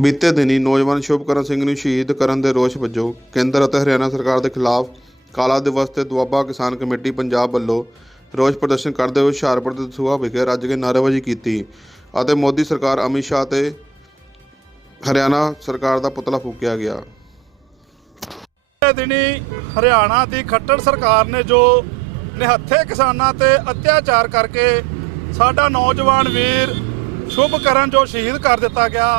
ਬੀਤੇ ਦਿਨੀ ਨੌਜਵਾਨ ਸ਼ੁਭਕਰਨ ਸਿੰਘ ਨੂੰ ਸ਼ਹੀਦ ਕਰਨ ਦੇ ਰੋਸ ਵਜੋਂ ਕੇਂਦਰ ਅਤੇ ਹਰਿਆਣਾ ਸਰਕਾਰ ਦੇ ਖਿਲਾਫ ਕਾਲਾ ਦਿਵਸ ਤੇ ਦੁਆਬਾ ਕਿਸਾਨ ਕਮੇਟੀ ਪੰਜਾਬ ਵੱਲੋਂ ਰੋਸ ਪ੍ਰਦਰਸ਼ਨ ਕਰਦੇ ਹੋਏ ਹੁਸ਼ਿਆਰਪੁਰ ਦੇ ਦਸੂਹਾ ਵਿਖੇ ਰੱਜ ਕੇ ਨਾਅਰੇਬਾਜ਼ੀ ਕੀਤੀ ਅਤੇ ਮੋਦੀ ਸਰਕਾਰ, ਅਮਿਤ ਸ਼ਾਹ ਤੇ ਹਰਿਆਣਾ ਸਰਕਾਰ ਦਾ ਪੁਤਲਾ ਫੂਕਿਆ ਗਿਆ। ਦਿਨੀ ਹਰਿਆਣਾ ਦੀ ਖੱਟੜ ਸਰਕਾਰ ਨੇ ਜੋ ਨਿਹੱਥੇ ਕਿਸਾਨਾਂ ਤੇ ਅਤਿਆਚਾਰ ਕਰਕੇ ਸਾਡਾ ਨੌਜਵਾਨ ਵੀਰ ਸ਼ੁਭਕਰਨ ਜੋ ਸ਼ਹੀਦ ਕਰ ਦਿੱਤਾ ਗਿਆ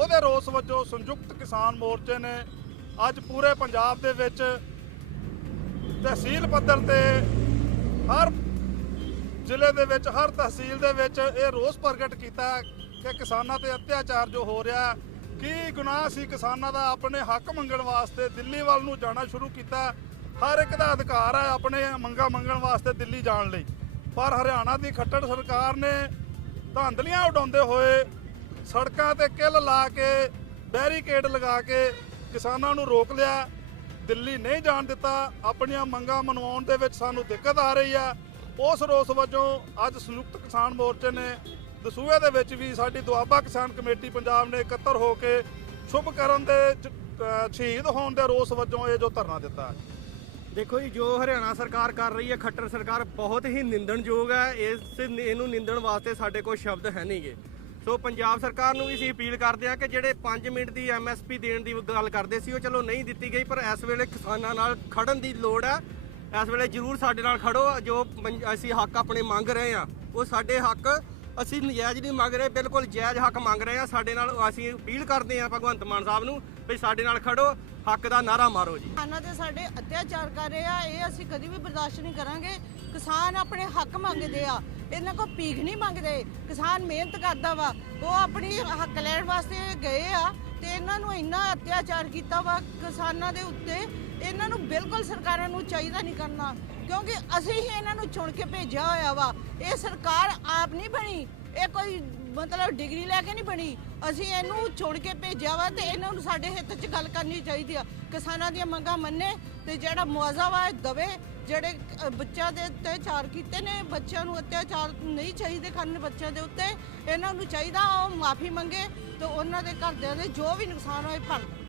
ਉਹਦੇ ਰੋਸ ਵਜੋਂ ਸੰਯੁਕਤ ਕਿਸਾਨ ਮੋਰਚੇ ਨੇ ਅੱਜ ਪੂਰੇ ਪੰਜਾਬ ਦੇ ਵਿੱਚ ਤਹਿਸੀਲ ਪੱਧਰ ਤੇ ਹਰ ਜ਼ਿਲ੍ਹੇ ਦੇ ਵਿੱਚ, ਹਰ ਤਹਿਸੀਲ ਦੇ ਵਿੱਚ ਇਹ ਰੋਸ ਪ੍ਰਗਟ ਕੀਤਾ ਕਿ ਕਿਸਾਨਾਂ ਤੇ ਅਤਿਆਚਾਰ ਜੋ ਹੋ ਰਿਹਾ ਕੀ ਗੁਨਾਹ ਸੀ ਕਿਸਾਨਾਂ ਦਾ, ਆਪਣੇ ਹੱਕ ਮੰਗਣ ਵਾਸਤੇ ਦਿੱਲੀ ਵੱਲ ਨੂੰ ਜਾਣਾ ਸ਼ੁਰੂ ਕੀਤਾ ਹਰ ਇੱਕ ਦਾ ਅਧਿਕਾਰ ਹੈ ਆਪਣੇ ਮੰਗਾਂ ਮੰਗਣ ਵਾਸਤੇ ਦਿੱਲੀ ਜਾਣ ਲਈ। ਪਰ ਹਰਿਆਣਾ ਦੀ ਖੱਟੜ ਸਰਕਾਰ ਨੇ ਧਾਂਦਲੀਆਂ ਉਡਾਉਂਦੇ ਹੋਏ ਸੜਕਾਂ ਤੇ ਕਿੱਲ ਲਾ ਕੇ, ਬੈਰੀਕੇਡ ਲਗਾ ਕੇ ਕਿਸਾਨਾਂ ਨੂੰ ਰੋਕ ਲਿਆ। ਦਿੱਲੀ ਨਹੀਂ ਜਾਣ ਦਿੱਤਾ। ਆਪਣੀਆਂ ਮੰਗਾਂ ਮਨਵਾਉਣ ਦੇ ਵਿੱਚ ਸਾਨੂੰ ਦਿੱਕਤ ਆ ਰਹੀ ਆ। ਉਸ ਰੋਸ ਵਜੋਂ ਅੱਜ ਸੰਯੁਕਤ ਕਿਸਾਨ ਮੋਰਚੇ ਨੇ ਦਸੂਹੇ ਦੇ ਵਿੱਚ ਵੀ ਸਾਡੀ ਦੁਆਬਾ ਕਿਸਾਨ ਕਮੇਟੀ ਪੰਜਾਬ ਨੇ ਇਕੱਤਰ ਹੋ ਕੇ ਸ਼ੁਭ ਕਰਨ ਦੇ ਸ਼ਹੀਦ ਹੋਣ ਦੇ ਰੋਸ ਵਜੋਂ ਇਹ ਜੋ ਧਰਨਾ ਦਿੱਤਾ। ਹੈ ਦੇਖੋ ਜੀ, ਜੋ ਹਰਿਆਣਾ ਸਰਕਾਰ ਕਰ ਰਹੀ ਹੈ, ਖੱਟਰ ਸਰਕਾਰ ਬਹੁਤ ਹੀ ਨਿੰਦਣਯੋਗ ਹੈ। ਇਸ, ਇਹਨੂੰ ਨਿੰਦਣ ਵਾਸਤੇ ਸਾਡੇ ਕੋਲ ਸ਼ਬਦ ਹੈ ਨਹੀਂਗੇ ਸੋ ਪੰਜਾਬ ਸਰਕਾਰ ਨੂੰ ਵੀ ਅਸੀਂ ਅਪੀਲ ਕਰਦੇ ਹਾਂ ਕਿ ਜਿਹੜੇ 5 ਮਿੰਟ ਦੀ ਐਮਐਸਪੀ ਦੇਣ ਦੀ ਗੱਲ ਕਰਦੇ ਸੀ, ਉਹ ਚਲੋ ਨਹੀਂ ਦਿੱਤੀ ਗਈ, ਪਰ ਇਸ ਵੇਲੇ ਕਿਸਾਨਾਂ ਨਾਲ ਖੜਨ ਦੀ ਲੋੜ ਹੈ। ਇਸ ਵੇਲੇ ਜ਼ਰੂਰ ਸਾਡੇ ਨਾਲ ਖੜੋ, ਜੋ ਪੰ- ਅਸੀਂ ਹੱਕ ਆਪਣੇ ਮੰਗ ਰਹੇ ਹਾਂ। ਉਹ ਸਾਡੇ ਹੱਕ, ਅਸੀਂ ਨਜਾਇਜ਼ ਨਹੀਂ ਮੰਗ ਰਹੇ, ਬਿਲਕੁਲ ਜਾਇਜ਼ ਹੱਕ ਮੰਗ ਰਹੇ ਹਾਂ। ਸਾਡੇ ਨਾਲ ਅਸੀਂ ਅਪੀਲ ਕਰਦੇ ਹਾਂ ਭਗਵੰਤ ਮਾਨ ਸਾਹਿਬ ਨੂੰ ਵੀ ਸਾਡੇ ਨਾਲ ਖੜੋ। ਹੱਕ ਦਾ ਨਾਰਾ ਮਾਰੋ ਜੀ। ਕਿਸਾਨਾਂ ਤੇ ਸਾਡੇ ਅਤਿਆਚਾਰ ਕਰ ਰਹੇ ਆ, ਇਹ ਅਸੀਂ ਕਦੀ ਵੀ ਬਰਦਾਸ਼ਤ ਨਹੀਂ ਕਰਾਂਗੇ। ਕਿਸਾਨ ਆਪਣੇ ਹੱਕ ਮੰਗਦੇ ਆ, ਇਹਨਾਂ ਕੋ ਭੀਖ ਨਹੀਂ ਮੰਗਦੇ। ਕਿਸਾਨ ਮਿਹਨਤ ਕਰਦਾ ਵਾ, ਉਹ ਆਪਣੀ ਹੱਕ ਲੈਣ ਵਾਸਤੇ ਗਏ ਆ ਤੇ ਇਹਨਾਂ ਨੂੰ ਇੰਨਾ ਅਤਿਆਚਾਰ ਕੀਤਾ ਵਾ ਕਿਸਾਨਾਂ ਦੇ ਉੱਤੇ। ਇਹਨਾਂ ਨੂੰ ਬਿਲਕੁਲ ਸਰਕਾਰਾਂ ਨੂੰ ਚਾਹੀਦਾ ਨਹੀਂ ਕਰਨਾ, ਕਿਉਂਕਿ ਅਸੀਂ ਹੀ ਇਹਨਾਂ ਨੂੰ ਚੁਣ ਕੇ ਭੇਜਿਆ ਹੋਇਆ ਵਾ। ਇਹ ਸਰਕਾਰ ਆਪ ਨਹੀਂ ਬਣੀ ਇਹ ਕੋਈ ਮਤਲਬ ਡਿਗਰੀ ਲੈ ਕੇ ਨਹੀਂ ਬਣੀ। ਅਸੀਂ ਇਹਨੂੰ ਚੁਣ ਕੇ ਭੇਜਿਆ ਵਾ ਤੇ ਇਹਨਾਂ ਨੂੰ ਸਾਡੇ ਹਿੱਤ 'ਚ ਗੱਲ ਕਰਨੀ ਚਾਹੀਦੀ ਆ। ਕਿਸਾਨਾਂ ਦੀਆਂ ਮੰਗਾਂ ਮੰਨੇ ਤੇ ਜਿਹੜਾ ਮੁਆਵਜ਼ਾ ਵਾ ਇਹ ਦਵੇ। ਜਿਹੜੇ ਬੱਚਿਆਂ ਦੇ ਅਤਿਆਚਾਰ ਕੀਤੇ ਨੇ, ਬੱਚਿਆਂ ਨੂੰ ਅਤਿਆਚਾਰ ਨਹੀਂ ਚਾਹੀਦੇ ਕਰਨ ਬੱਚਿਆਂ ਦੇ ਉੱਤੇ। ਇਹਨਾਂ ਨੂੰ ਚਾਹੀਦਾ ਉਹ ਮਾਫੀ ਮੰਗੇ ਤੇ ਉਹਨਾਂ ਦੇ ਘਰਦਿਆਂ ਦੇ ਜੋ ਵੀ ਨੁਕਸਾਨ ਹੋਏ ਭਰਨ